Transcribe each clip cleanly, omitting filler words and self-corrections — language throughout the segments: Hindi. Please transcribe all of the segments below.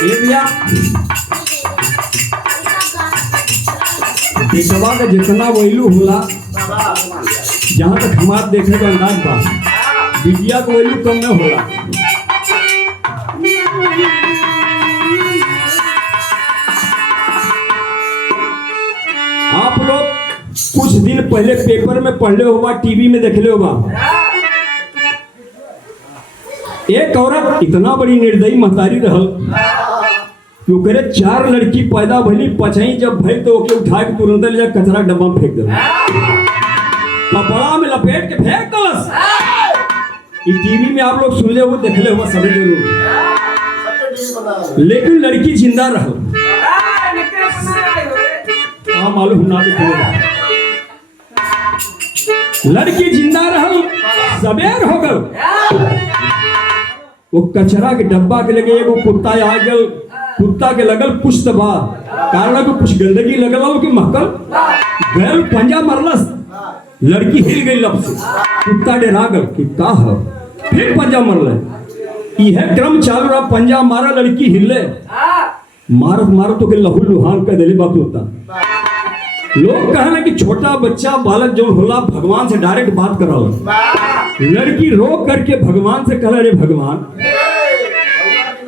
ये भैया देशवा का जितना वैल्यू होला, जहाँ तक हमार देखे का अंदाज बा, विद्या का वैल्यू कम न होला। आप लोग कुछ दिन पहले पेपर में पढ़ले होगा, टीवी में देखले होगा, एक औरत इतना बड़ी निर्दयी महतारी रहल कि ओकरे 4 लड़की पैदा भली, पछई जब भई तो ओके उठा के तुरंत ले जा कचरा डब्बा में फेंक दल, कपड़ा में लपेट के फेंक दलस। ये टीवी में आप लोग सुनले हो, देखले हो सभी जरूर, लेकिन लड़की जिंदा रहल। हाँ मालूम ना दिखे, लड़की जिंदा रहल। सबेर हो गल, वो कचरा के डब्बा के लगे एगो कुत्ता आ गल। कुत्ता के लगल कुछ दबा, कारण को कुछ गंदगी लगल कि महकल गल, पंजा मरलस। लड़की हिल गई लब से, कुत्ता डरा गल कि का है, फिर पंजा मरल। यह क्रम चालू रहा, पंजा मारा, लड़की हिले, मारत मारत तो के लहू लुहान कर दिले बात होता। लोग कहना कि छोटा बच्चा बालक जो होला भगवान से डायरेक्ट बात करा। लड़की रो करके भगवान से कह रे भगवान,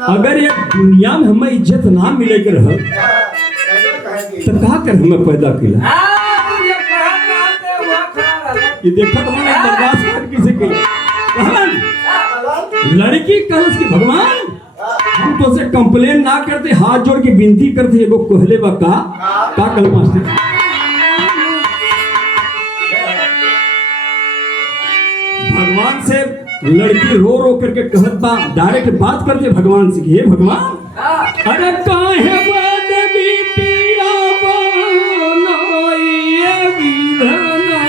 अगर ये दुनिया में हमें इज्जत ना मिले के रह तो कहा कर हमें पैदा किया। ये देखा तो मैंने बर्दाश्त कर किसे की लड़की कहलस कि भगवान हम तो से कंप्लेन ना करते, हाथ जोड़ के विनती करते, एगो कहले बा का कल मास्टर भगवान से लड़की रो रो करके कहत बा, डायरेक्ट बात करते भगवान से कि हे भगवान, अरे काहे बात बिटिया बनाइए विधना।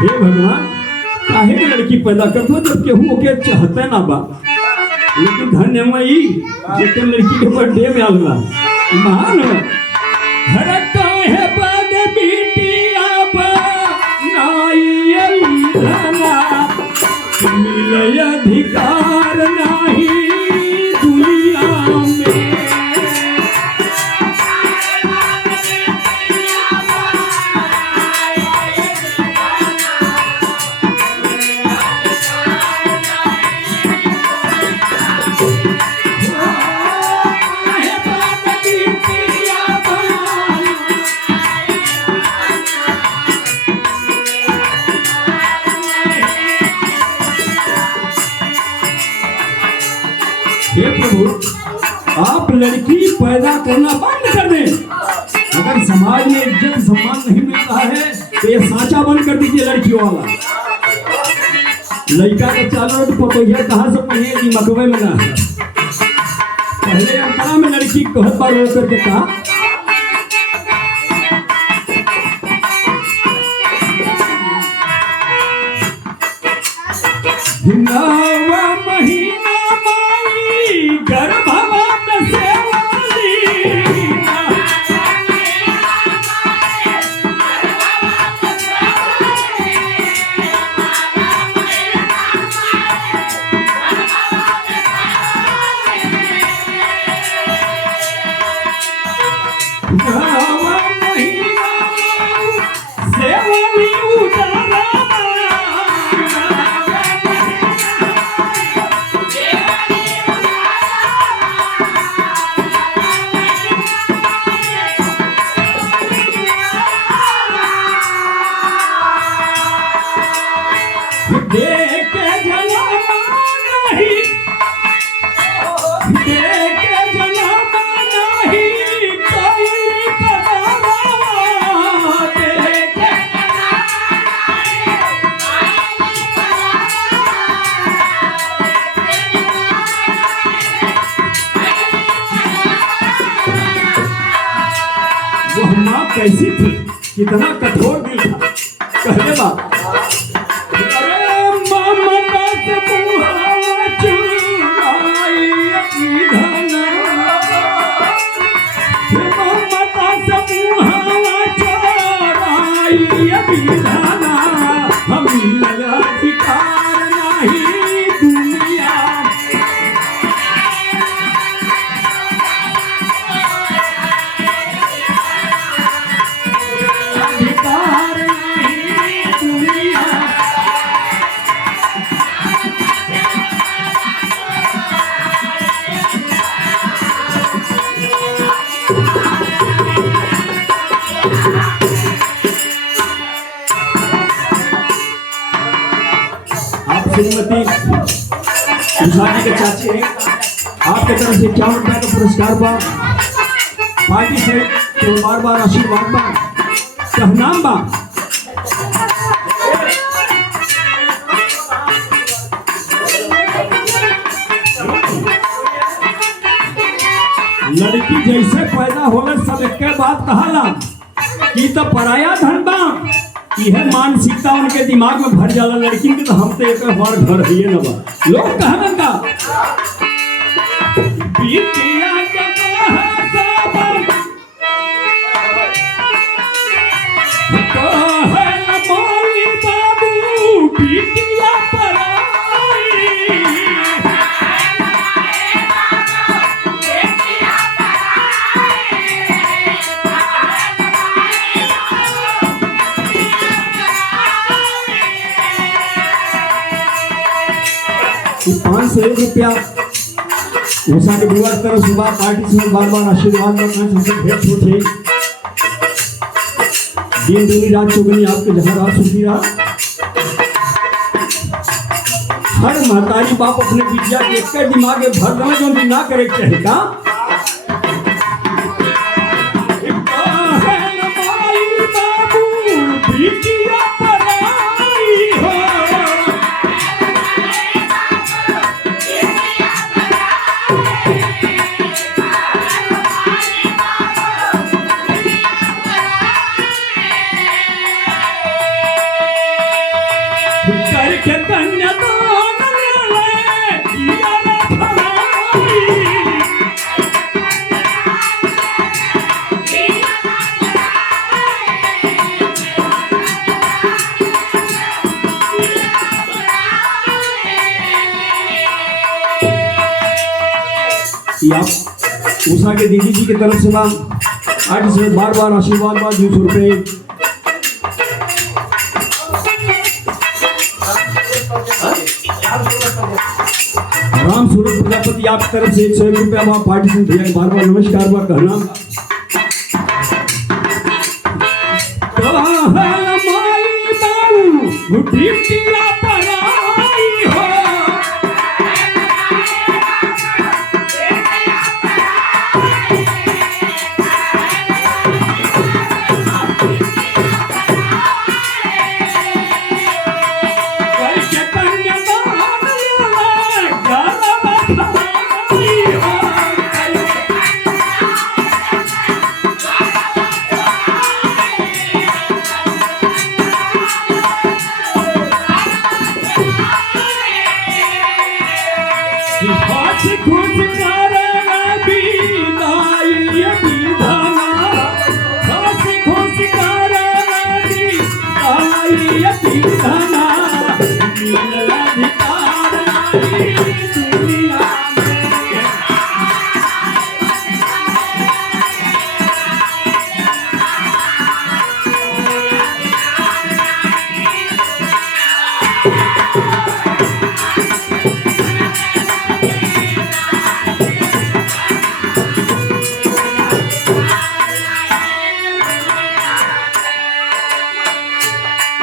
हे भगवान, काहे के लड़की पैदा करतो जब केहू ओके चाहते ना बा, लेकिन धन्य मई जेके लड़की के बर्थडे में आल बा, महान है। अरे काहे बात बिटिया बनाइए मिले अधिकार नहीं दुनिया में। हे प्रभु, आप लड़की पैदा करना बंद कर दें। अगर समाज में इज्जत सम्मान नहीं मिल रहा है तो ये साचा बंद कर दीजिए लड़कियों वाला। लड़का के चालों तो पतोहिया कहाँ से पढ़ेगी, मकबे में ना। पहले अंतरा में लड़की कहत बार रो करके कहा, नवा महीना माई गर्भवा में सेवाली, नवा महीना सेवाली उतारा। कैसी थी, कितना कठोर दिल था, कहने बात अरे ममता से मुहावा चुराई धना, ममता से मुहावा चुराई धना, हम लगा अधिकार नहीं दुनिया। श्रीमती उषा जी के चाची हैं, आपके तरफ से 51 रुपया का पुरस्कार बा। पार्टी से तो बार बार आशीर्वाद बा, कहनाम बा। लड़की जैसे पैदा होले सब एक बात कहला कि तो पराया धन बा। यह मानसिकता उनके दिमाग में भर जाला लड़की के, तो हम तो एक बार घर है न बा। लोग कहना का बिटिया के बाबू बिटिया पराई। ₹501 उषा के बुआ की तरफ सुबह पार्टी से बार बार आशीर्वाद भेंट छोटे दिन दूनी रात चौगनी आपके जहाँ रात सुखी रहा। हर महतारी बाप अपने बिटिया के एक दिमाग में भर देना जो ना करे चाहे का। करके कन्यादान उषा के दीदी जी की तरफ से नाम आज से बार बार आशीर्वाद बा 200 रुपये। राम सूरत प्रजापति आपकी तरफ से 101 रुपया बा। पार्टी से भैया बार बार नमस्कार बा कहना।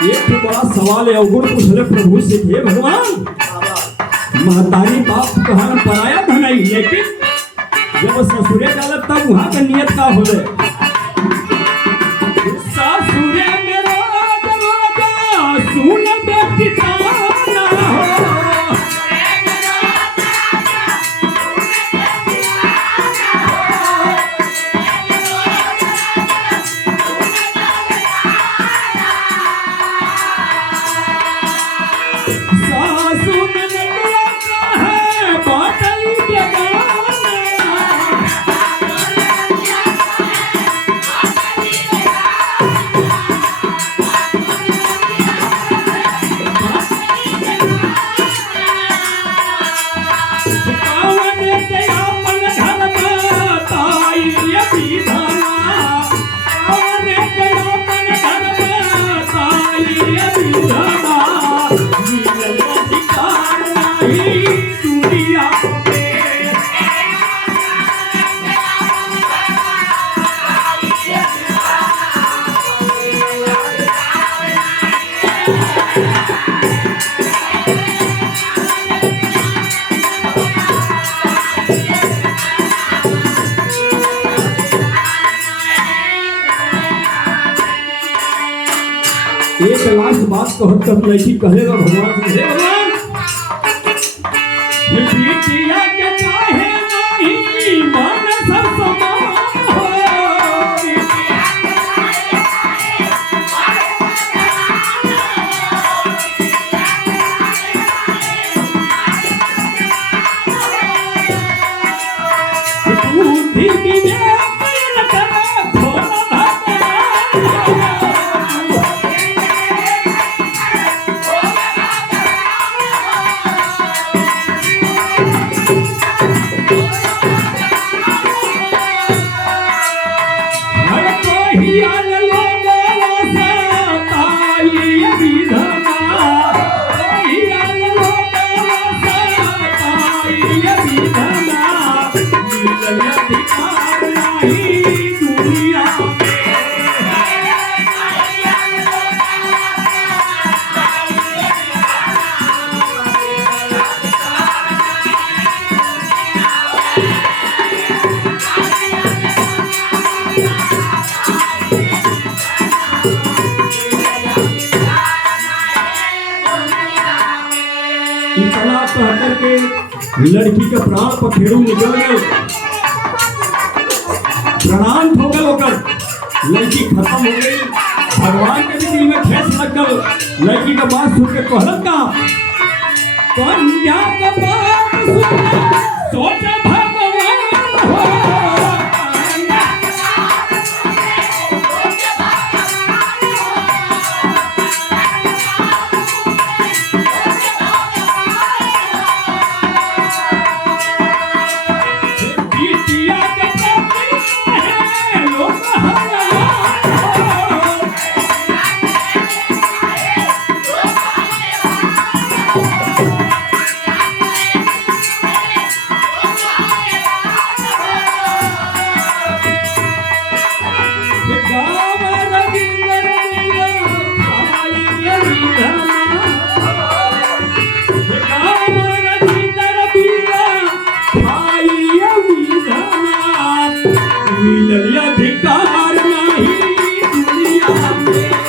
एक बड़ा सवाल है अवगुण पूछले प्रभु से, हे भगवान महतारी बाप कहन पराया धनाई, लेकिन जब ससुरे डालत तब वहां का नियत का होले। ससुरे मेरा दरवाजा सुन बेटी ताना हो। एक लास्ट बात कहत तब लड़की कहे बा भगवान से, हे भगवान ये बिटिया के काहे नहीं मन सर समान हो। बुद्धि विवेक न थोड़ा भाग्य इतना कह करके लड़की के प्राण पखेरु निकल गए, प्राणांत हो गए होकर लड़की खत्म हो गई। भगवान के भी दिल में ठेस लग गई। लड़की का बात सुन के कहलन का कन्या का बात सुन सोच भगवान हो। अधिकार नहीं दुनिया में।